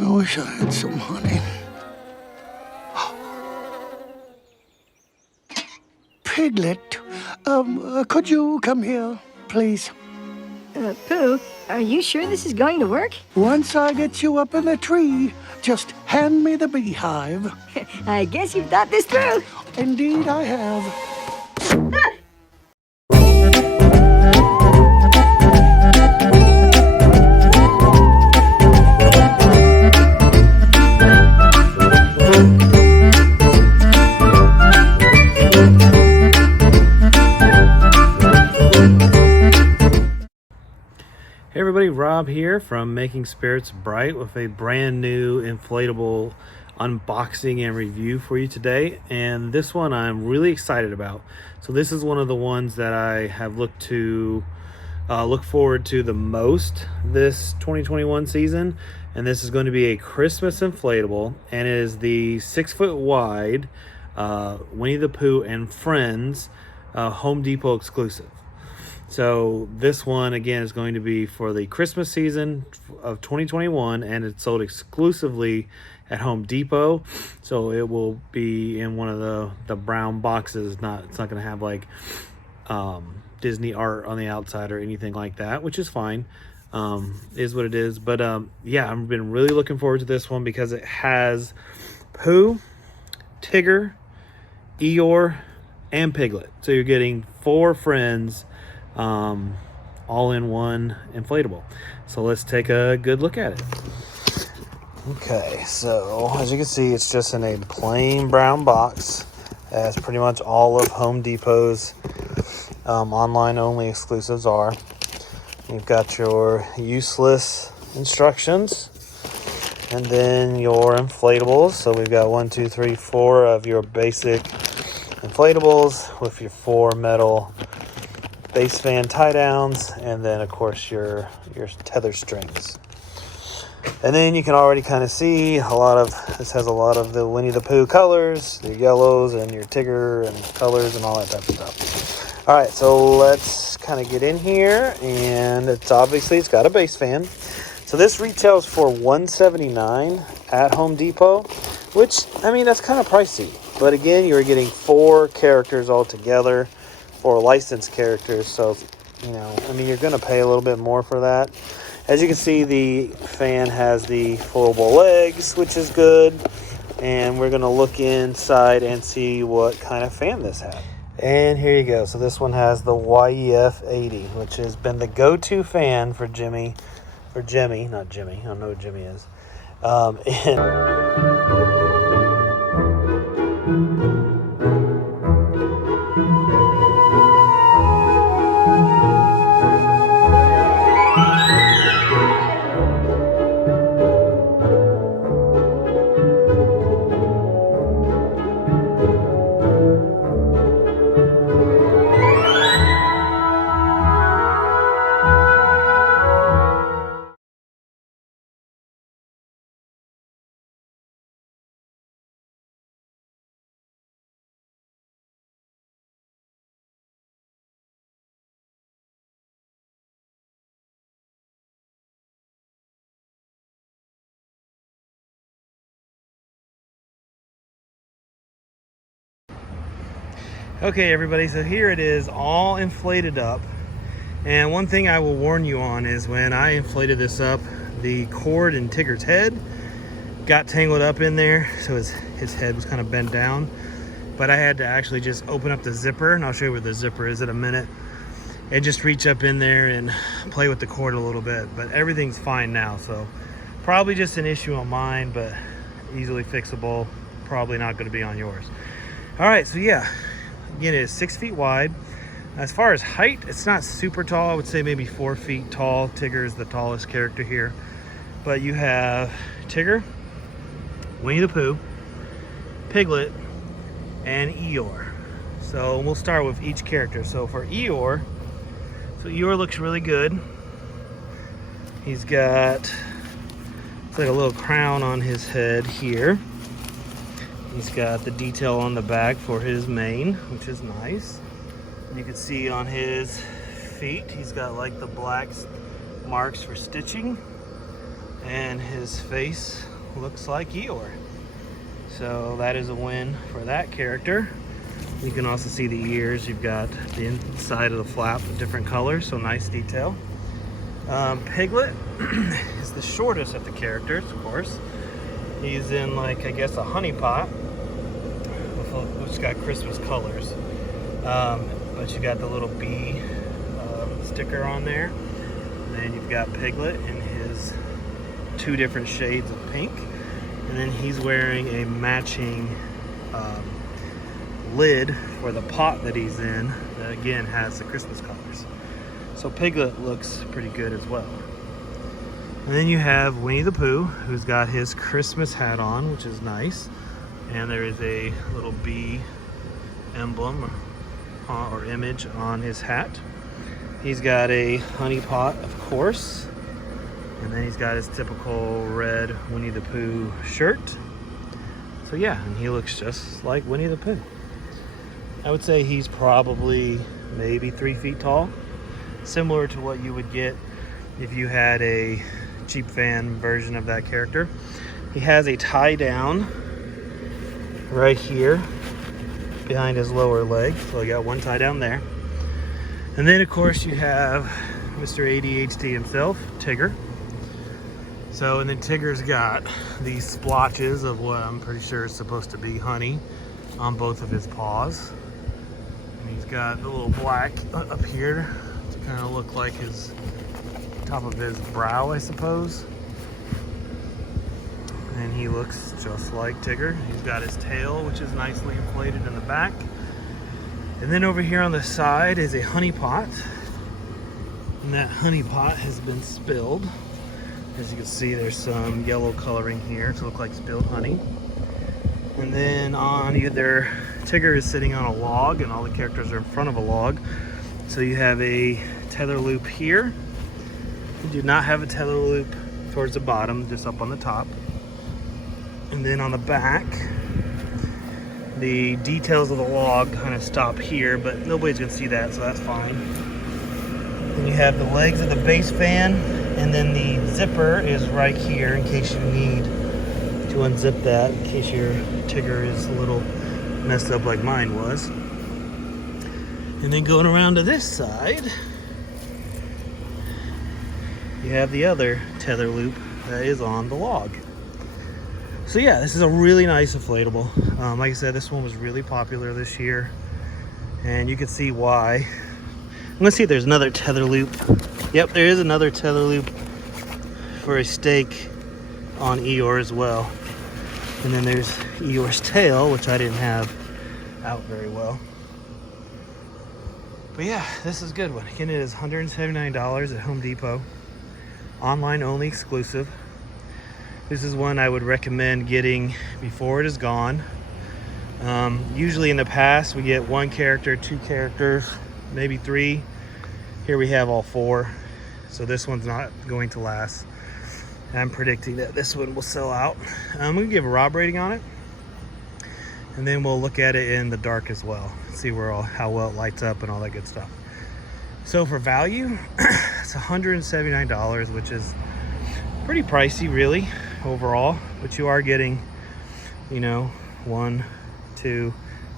I wish I had some honey. Piglet, could you come here, please? Pooh, are you sure this is going to work? Once I get you up in the tree, just hand me the beehive. I guess you've thought this through. Indeed I have. Hey everybody, Rob here from Making Spirits Bright with a brand new inflatable unboxing and review for you today. And this one I'm really excited about. So this is one of the ones that I have look forward to the most this 2021 season. And this is going to be a Christmas inflatable, and it is the 6 foot wide Winnie the Pooh and Friends Home Depot exclusive. So this one again is going to be for the Christmas season of 2021, and it's sold exclusively at Home Depot. So it will be in one of the brown boxes. It's not going to have like Disney art on the outside or anything like that, which is fine. Is what it is. But yeah, I've been really looking forward to this one because it has Pooh, Tigger, Eeyore, and Piglet. So you're getting 4 friends all in one inflatable. So let's take a good look at it. Okay, so as you can see, it's just in a plain brown box, as pretty much all of Home Depot's online only exclusives are. You've got your useless instructions and then your inflatables. So we've got 1, 2, 3, 4 of your basic inflatables with your 4 metal base fan tie downs, and then of course your tether strings. And then you can already kind of see this has a lot of the Winnie the Pooh colors, your yellows and your Tigger and colors and all that type of stuff. All right, so let's kind of get in here, and it's got a base fan. So this retails for $179 at Home Depot, which, I mean, that's kind of pricey. But again, you're getting 4 characters all together, 4 licensed characters. So, you know, I mean, you're going to pay a little bit more for that. As you can see, the fan has the foldable legs, which is good. And we're going to look inside and see what kind of fan this has. And here you go. So this one has the YEF 80, which has been the go-to fan for Gemmy. Not Jimmy. I don't know what Jimmy is. Okay, everybody, so here it is, all inflated up. And one thing I will warn you on is when I inflated this up, the cord in Tigger's head got tangled up in there, so his head was kind of bent down. But I had to actually just open up the zipper, and I'll show you where the zipper is in a minute, and just reach up in there and play with the cord a little bit. But everything's fine now, so probably just an issue on mine, but easily fixable. Probably not going to be on yours. All right, so yeah. Again, it is 6 feet wide. As far as height, it's not super tall. I would say maybe 4 feet tall. Tigger is the tallest character here. But you have Tigger, Winnie the Pooh, Piglet, and Eeyore. So we'll start with each character. So for Eeyore, Eeyore looks really good. He's got, it's like a little crown on his head here. He's got the detail on the back for his mane, which is nice. You can see on his feet, he's got like the black marks for stitching. and his face looks like Eeyore. So that is a win for that character. You can also see the ears. You've got the inside of the flap with different colors, so nice detail. Piglet is the shortest of the characters, of course. He's in, like, I guess a honey pot, which got Christmas colors. But you got the little bee sticker on there. And then you've got Piglet in his 2 different shades of pink. And then he's wearing a matching lid for the pot that he's in that again has the Christmas colors. So Piglet looks pretty good as well. And then you have Winnie the Pooh, who's got his Christmas hat on, which is nice. And there is a little bee emblem or image on his hat. He's got a honey pot, of course. And then he's got his typical red Winnie the Pooh shirt. So yeah, and he looks just like Winnie the Pooh. I would say he's probably maybe 3 feet tall. Similar to what you would get if you had a cheap fan version of that character. He has a tie down right here behind his lower leg. So you got one tie down there. And then of course you have Mr. ADHD himself, Tigger. So, and then Tigger's got these splotches of what I'm pretty sure is supposed to be honey on both of his paws. And he's got the little black up here to kind of look like his top of his brow, I suppose. And he looks just like Tigger. He's got his tail, which is nicely inflated in the back. And then over here on the side is a honey pot. And that honey pot has been spilled. As you can see, there's some yellow coloring here to look like spilled honey. And then on either, Tigger is sitting on a log and all the characters are in front of a log. So you have a tether loop here. You do not have a tether loop towards the bottom, just up on the top. And then on the back, the details of the log kind of stop here, but nobody's gonna see that, so that's fine. Then you have the legs of the base fan, and then the zipper is right here in case you need to unzip that, in case your Tigger is a little messed up like mine was. And then going around to this side, you have the other tether loop that is on the log. So yeah, this is a really nice inflatable. Like I said, this one was really popular this year, and you can see why. I'm gonna see if there's another tether loop. Yep, there is another tether loop for a stake on Eeyore as well. And then there's Eeyore's tail, which I didn't have out very well. But yeah, this is a good one. Again, it is $179 at Home Depot. Online only exclusive. This is one I would recommend getting before it is gone. Usually in the past, we get 1 character, 2 characters, maybe 3. Here we have all 4. So this one's not going to last. I'm predicting that this one will sell out. I'm gonna give a Rob rating on it. And then we'll look at it in the dark as well. See how well it lights up and all that good stuff. So for value, it's $179, which is pretty pricey really overall, but you are getting, you know, 1, 2,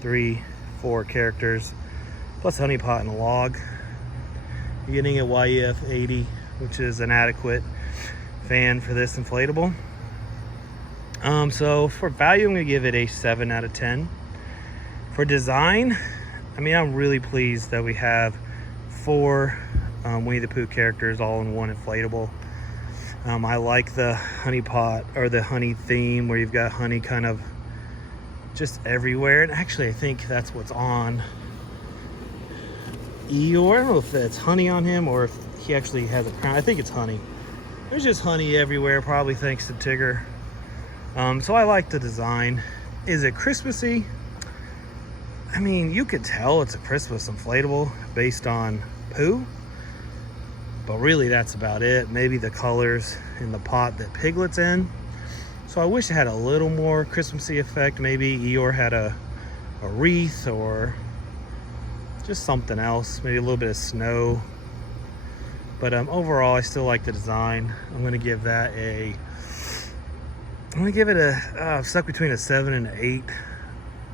3, 4 characters plus honey pot and a log. You're getting a YEF 80, which is an adequate fan for this inflatable. So for value, I'm gonna give it a 7 out of 10. For design, I mean, I'm really pleased that we have 4 Winnie the Pooh characters all in one inflatable. I like the honey pot or the honey theme where you've got honey kind of just everywhere. And actually, I think that's what's on Eeyore. I don't know if it's honey on him or if he actually has a crown. I think it's honey. There's just honey everywhere, probably thanks to Tigger. So I like the design. Is it Christmassy? I mean, you could tell it's a Christmas inflatable based on Pooh. But really, that's about it. Maybe the colors in the pot that Piglet's in. So I wish it had a little more Christmassy effect. Maybe Eeyore had a wreath or just something else. Maybe a little bit of snow. But overall, I still like the design. I'm gonna give that a, I'm gonna give it a, stuck between a 7 and an 8.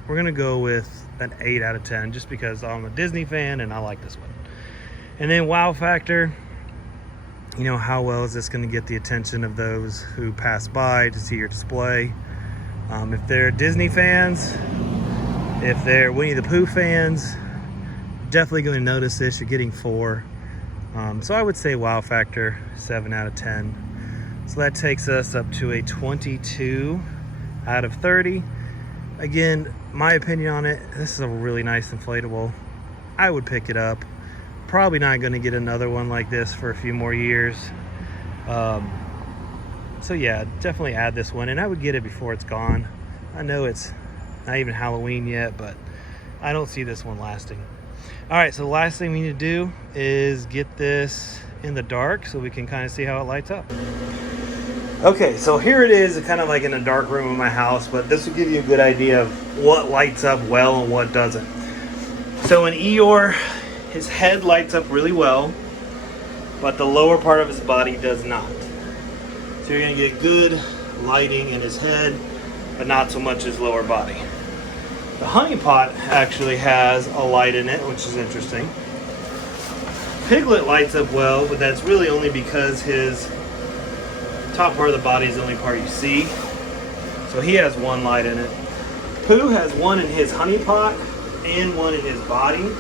We're gonna go with an 8 out of 10 just because I'm a Disney fan and I like this one. And then wow factor, you know, how well is this gonna get the attention of those who pass by to see your display? If they're Disney fans, if they're Winnie the Pooh fans, definitely going to notice this. You're getting 4. So I would say wow factor 7 out of 10. So that takes us up to a 22 out of 30. Again, my opinion on it, this is a really nice inflatable. I would pick it up. Probably not going to get another one like this for a few more years. So yeah, definitely add this one, and I would get it before it's gone. I know it's not even Halloween yet, but I don't see this one lasting. All right, so the last thing we need to do is get this in the dark so we can kind of see how it lights up. Okay, so here it is, kind of like in a dark room in my house, but this will give you a good idea of what lights up well and what doesn't. So in Eeyore, his head lights up really well, but the lower part of his body does not. So you're gonna get good lighting in his head, but not so much his lower body. The Honey Pot actually has a light in it, which is interesting. Piglet lights up well, but that's really only because his top part of the body is the only part you see. So he has one light in it. Pooh has one in his Honey Pot and one in his body.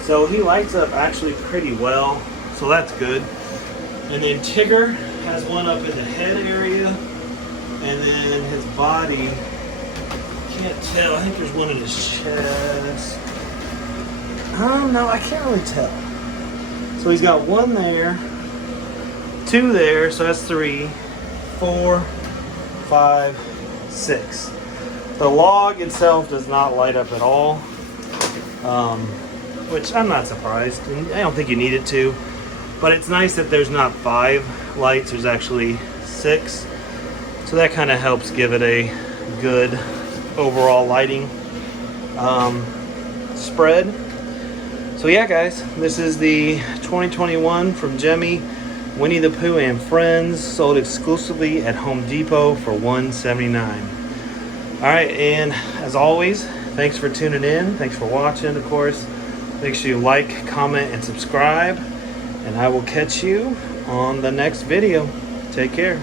So he lights up actually pretty well, so that's good. And then Tigger has one up in the head area, and then his body, can't tell, I think there's one in his chest. No, I can't really tell. So he's got one there, 2 there, so that's 3, 4, 5, 6. The log itself does not light up at all, which I'm not surprised. I don't think you need it to, but it's nice that there's not 5 lights, there's actually 6. So that kind of helps give it a good overall lighting spread. So yeah, guys, this is the 2021 from Gemmy Winnie the Pooh and Friends, sold exclusively at Home Depot for $179. All right, and as always, thanks for tuning in. Thanks for watching, of course. Make sure you like, comment, and subscribe, and I will catch you on the next video. Take care.